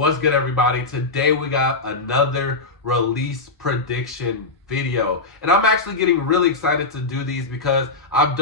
What's good, everybody? Today we got another release prediction video, and I'm actually getting really excited to do these because I've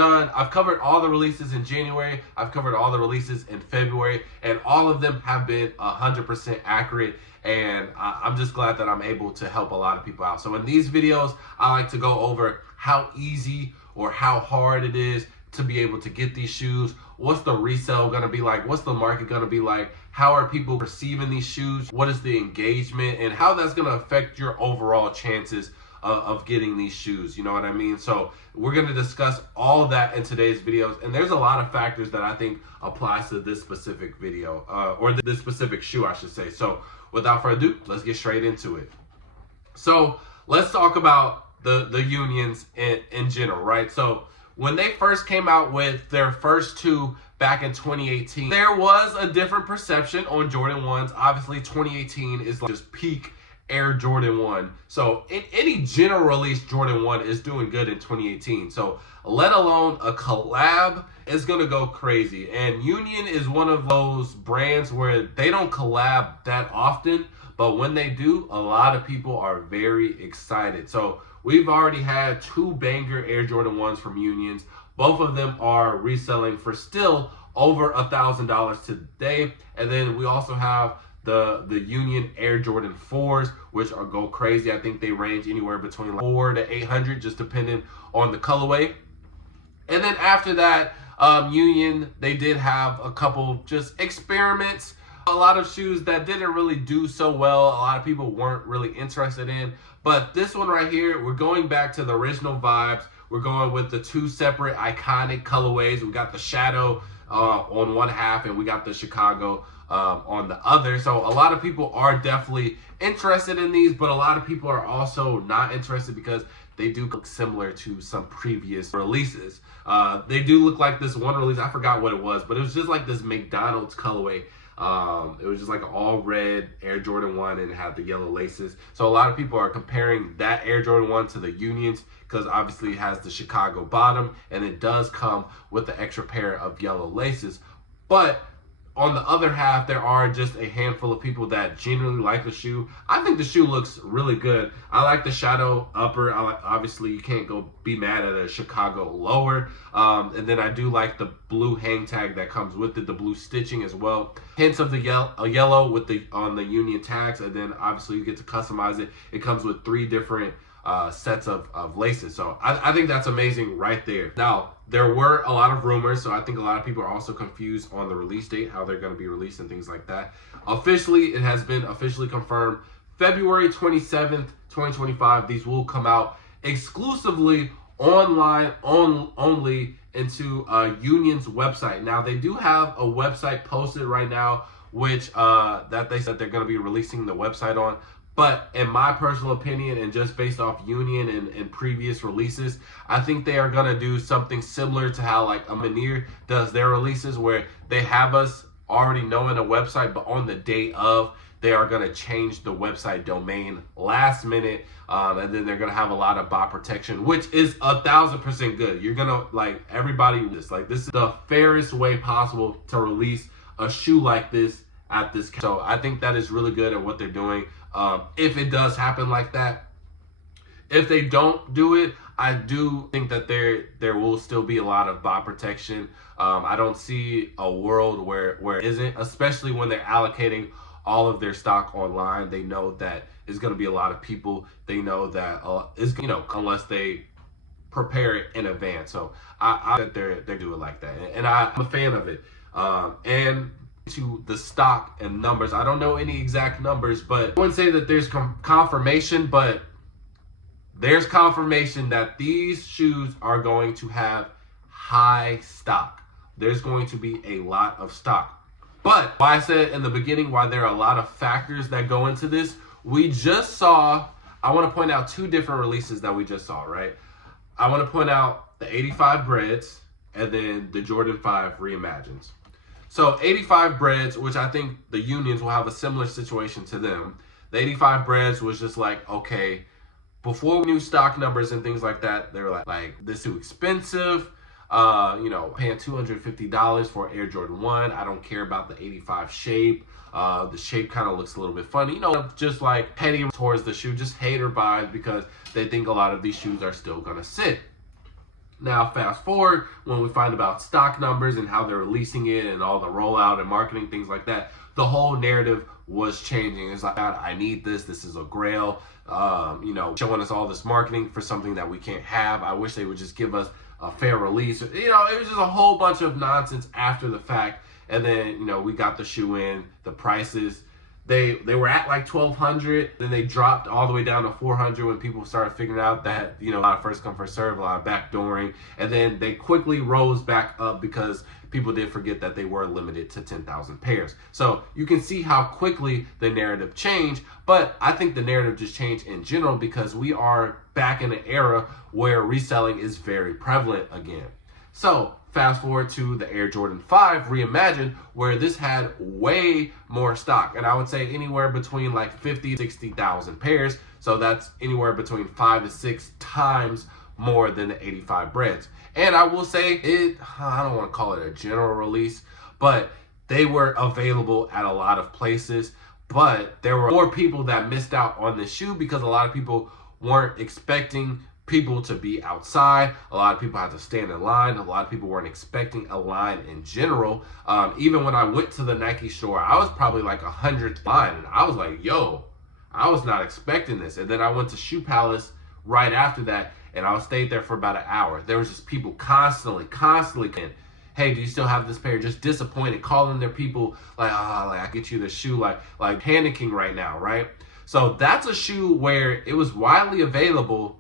covered all the releases in January, I've covered all the releases in February, and all of them have been 100% accurate. And I'm just glad that I'm able to help a lot of people out. So in these videos, I like to go over how easy or how hard it is to be able to get these shoes. What's the resale gonna be like? What's the market gonna be like? How are people perceiving these shoes? What is the engagement? And how that's gonna affect your overall chances of getting these shoes, you know what I mean? So we're gonna discuss all of that in today's videos, and there's a lot of factors that I think applies to this specific video, or this specific shoe, I should say. So without further ado, let's get straight into it. So let's talk about the unions in general, right? So when they first came out with their first two back in 2018, there was a different perception on Jordan 1s. Obviously, 2018 is like just peak Air Jordan 1. So in any general release, Jordan 1 is doing good in 2018. So let alone a collab, is going to go crazy. And Union is one of those brands where they don't collab that often, but when they do, a lot of people are very excited. So we've already had two banger Air Jordan 1s from Unions. Both of them are reselling for still over $1,000 today. And then we also have the Union Air Jordan 4s, which are go crazy. I think they range anywhere between like 400 to 800, just depending on the colorway. And then after that, Union, they did have a couple just experiments, a lot of shoes that didn't really do so well. A lot of people weren't really interested in. But this one right here, we're going back to the original vibes. We're going with the two separate iconic colorways. We got the Shadow on one half, and we got the Chicago on the other. So a lot of people are definitely interested in these, but a lot of people are also not interested because they do look similar to some previous releases. They do look like this one release, I forgot what it was, but it was just like this McDonald's colorway. It was just like an all red Air Jordan 1 and it had the yellow laces. So a lot of people are comparing that Air Jordan 1 to the Unions because obviously it has the Chicago bottom and it does come with the extra pair of yellow laces. But on the other half, there are just a handful of people that genuinely like the shoe. I think the shoe looks really good. I like the Shadow upper. Obviously, you can't go be mad at a Chicago lower. And then I do like the blue hang tag that comes with it, the blue stitching as well. Hints of the yellow with on the Union tags, and then obviously you get to customize it. It comes with 3 different sets of laces. So I think that's amazing right there. Now, there were a lot of rumors, so I think a lot of people are also confused on the release date, how they're going to be released and things like that. Officially, it has been officially confirmed February 27th, 2025. These will come out exclusively online only into Union's website. Now, they do have a website posted right now, which that they said they're going to be releasing the website on. But in my personal opinion, and just based off Union and previous releases, I think they are going to do something similar to how like a Manir does their releases, where they have us already knowing a website, but on the day of, they are going to change the website domain last minute. And then they're going to have a lot of bot protection, which is 1,000% good. You're going to, like, everybody, this is the fairest way possible to release a shoe like this at this. So I think that is really good at what they're doing. If it does happen like that, if they don't do it, I do think that there will still be a lot of bot protection. I don't see a world where it isn't, especially when they're allocating all of their stock online. They know that it's going to be a lot of people. They know that it's, you know, unless they prepare it in advance. So I think they do it like that, and I'm a fan of it. And to the stock and numbers, I don't know any exact numbers, but I wouldn't say that there's confirmation, but there's confirmation that these shoes are going to have high stock. There's going to be a lot of stock. But why I said in the beginning why there are a lot of factors that go into this, we just saw, I want to point out 2 different releases that we just saw, right? I want to point out the 85 Breads and then the Jordan 5 Reimagines. So 85 Breads, which I think the Unions will have a similar situation to them. The 85 Breads was just like, okay, before we knew stock numbers and things like that, they were like this too expensive. You know, paying $250 for Air Jordan 1. I don't care about the 85 shape. The shape kind of looks a little bit funny. You know, just like heading towards the shoe, just hater vibes because they think a lot of these shoes are still going to sit. Now, fast forward when we find about stock numbers and how they're releasing it and all the rollout and marketing, things like that, the whole narrative was changing. It's like, God, I need this. This is a grail. You know, showing us all this marketing for something that we can't have. I wish they would just give us a fair release. You know, it was just a whole bunch of nonsense after the fact. And then, you know, we got the shoe in, the prices. They were at like $1,200, then they dropped all the way down to $400 when people started figuring out that, you know, a lot of first come first serve, a lot of backdooring, and then they quickly rose back up because people did forget that they were limited to 10,000 pairs. So you can see how quickly the narrative changed, but I think the narrative just changed in general because we are back in an era where reselling is very prevalent again. So fast forward to the Air Jordan 5 Reimagined, where this had way more stock. And I would say anywhere between like 50, 60,000 pairs. So that's anywhere between 5 to 6 times more than the 85 breads. And I will say I don't want to call it a general release, but they were available at a lot of places. But there were more people that missed out on this shoe because a lot of people weren't expecting people to be outside. A lot of people had to stand in line. A lot of people weren't expecting a line in general. Even when I went to the Nike store, I was probably like 100th line, and I was like, yo, I was not expecting this. And then I went to Shoe Palace right after that, and I stayed there for about an hour. There was just people constantly in. Hey, do you still have this pair? Just disappointed, calling their people like, like I get you the shoe, like panicking right now, right? So that's a shoe where it was widely available,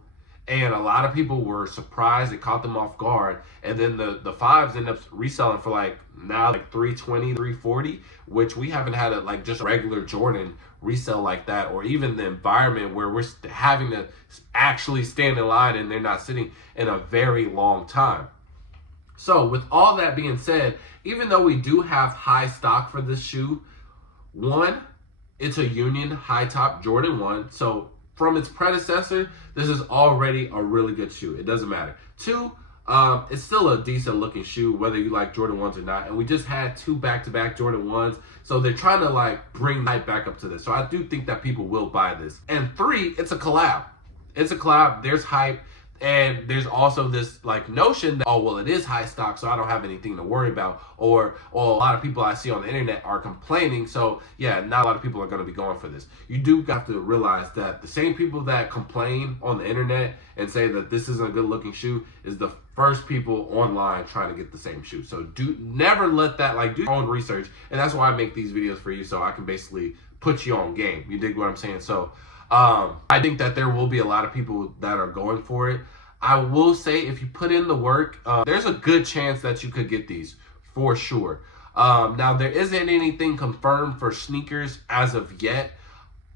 and a lot of people were surprised. It caught them off guard. And then the fives end up reselling for like now like $320, $340, which we haven't had a like just a regular Jordan resell like that, or even the environment where we're having to actually stand in line and they're not sitting in a very long time. So with all that being said, even though we do have high stock for this shoe, one, it's a Union high top Jordan 1. So from its predecessor, this is already a really good shoe. It doesn't matter. Two, it's still a decent looking shoe, whether you like Jordan 1s or not. And we just had 2 back-to-back Jordan 1s. So they're trying to like bring hype back up to this. So I do think that people will buy this. And 3, it's a collab. It's a collab. There's hype. And there's also this like notion that, oh, well, it is high stock, so I don't have anything to worry about. Or a lot of people I see on the internet are complaining. So yeah, not a lot of people are going to be going for this. You do have to realize that the same people that complain on the internet and say that this isn't a good looking shoe is the first people online trying to get the same shoe. So never let that, like, do your own research. And that's why I make these videos for you, so I can basically put you on game. You dig what I'm saying? So I think that there will be a lot of people that are going for it. I will say, if you put in the work, there's a good chance that you could get these for sure. Now, there isn't anything confirmed for sneakers as of yet,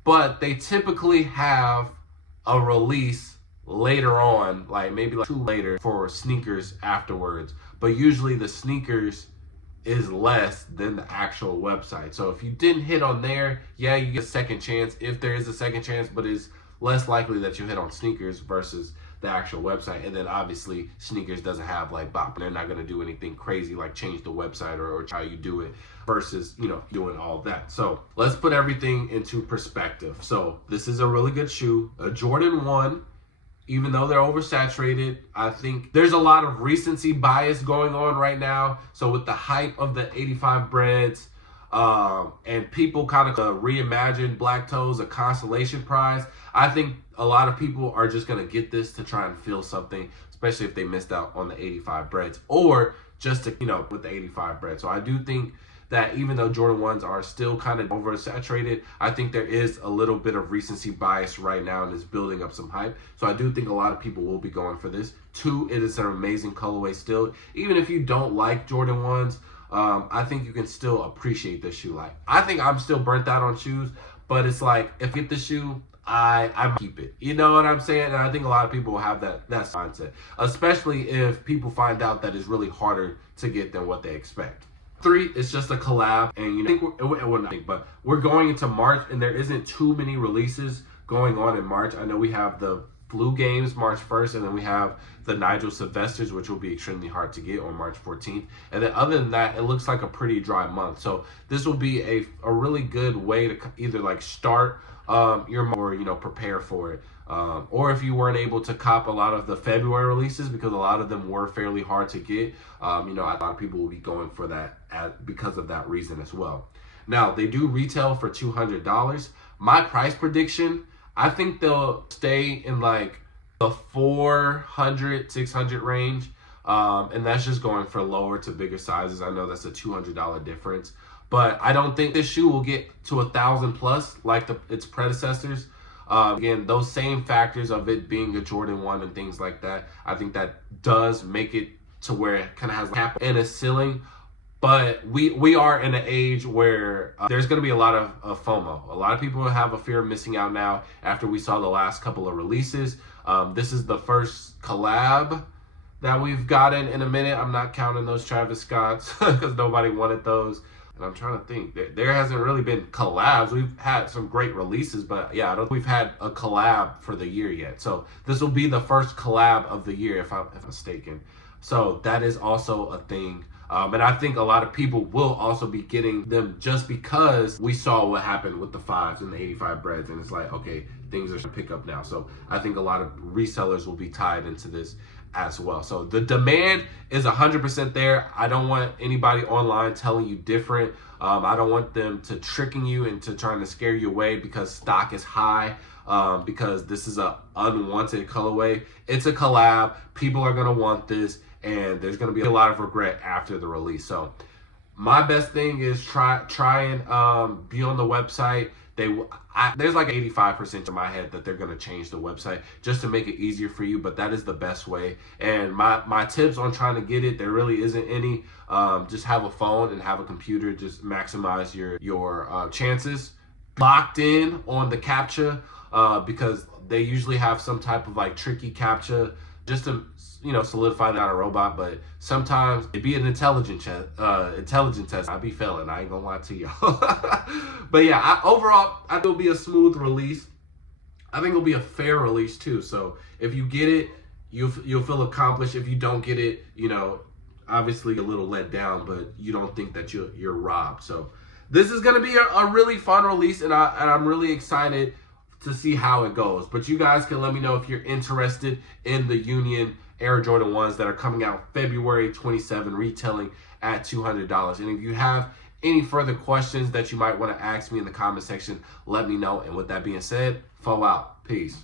but they typically have a release later on, like maybe like 2 later for sneakers afterwards. But usually the sneakers is less than the actual website. So if you didn't hit on there, yeah, you get a second chance if there is a second chance, but it's less likely that you hit on sneakers versus the actual website. And then obviously sneakers doesn't have like bop. They're not going to do anything crazy like change the website or how you do it versus, you know, doing all that. So let's put everything into perspective. So this is a really good shoe, a Jordan 1. Even though they're oversaturated, I think there's a lot of recency bias going on right now. So with the hype of the 85 breads, and people kind of reimagined black toes, a consolation prize, I think a lot of people are just going to get this to try and feel something, especially if they missed out on the 85 breads or just to, you know, with the 85 bread. So I do think that even though Jordan 1s are still kind of oversaturated, I think there is a little bit of recency bias right now and is building up some hype. So I do think a lot of people will be going for this. 2, it is an amazing colorway still. Even if you don't like Jordan 1s, I think you can still appreciate this shoe. Like, I think I'm still burnt out on shoes, but it's like, if I get the shoe, I keep it. You know what I'm saying? And I think a lot of people will have that mindset, especially if people find out that it's really harder to get than what they expect. 3, it's just a collab, and you know, but we're going into March, and there isn't too many releases going on in March. I know we have the flu games March 1st, and then we have the Nigel Sylvesters, which will be extremely hard to get on March 14th. And then other than that, it looks like a pretty dry month. So this will be a really good way to either like start your month or, you know, prepare for it. Or if you weren't able to cop a lot of the February releases, because a lot of them were fairly hard to get, you know, a lot of people will be going for that because of that reason as well. Now, they do retail for $200. My price prediction, I think they'll stay in like the 400, 600 range. And that's just going for lower to bigger sizes. I know that's a $200 difference, but I don't think this shoe will get to 1,000 plus like its predecessors. Again, those same factors of it being a Jordan 1 and things like that, I think that does make it to where it kind of has a cap and a ceiling. But we are in an age where there's going to be a lot of FOMO. A lot of people have a fear of missing out now after we saw the last couple of releases. This is the first collab that we've gotten in a minute. I'm not counting those Travis Scotts because nobody wanted those. And I'm trying to think. There hasn't really been collabs. We've had some great releases, but yeah, I don't think we've had a collab for the year yet. So this will be the first collab of the year, if I'm mistaken. So that is also a thing. And I think a lot of people will also be getting them just because we saw what happened with the 5s and the 85 breads. And it's like, okay, things are starting to pick up now. So I think a lot of resellers will be tied into this as well. So the demand is 100% there. I don't want anybody online telling you different. I don't want them to tricking you into trying to scare you away because stock is high. Because this is a unwanted colorway. It's a collab. People are going to want this. And there's going to be a lot of regret after the release. So my best thing is try and be on the website. There's like 85% in my head that they're going to change the website just to make it easier for you. But that is the best way. And my tips on trying to get it, there really isn't any. Just have a phone and have a computer. Just maximize your chances. Locked in on the CAPTCHA because they usually have some type of like tricky CAPTCHA just to, you know, solidify that a robot. But sometimes it be an intelligence test. I be failing. I ain't gonna lie to y'all. But yeah, overall, I think it'll be a smooth release. I think it'll be a fair release too. So if you get it, you'll feel accomplished. If you don't get it, you know, obviously a little let down, but you don't think that you're robbed. So this is gonna be a really fun release, and I'm really excited to see how it goes. But you guys can let me know if you're interested in the Union Air Jordan 1s that are coming out February 27, retailing at $200. And if you have any further questions that you might want to ask me in the comment section, let me know. And with that being said, fall out. Peace.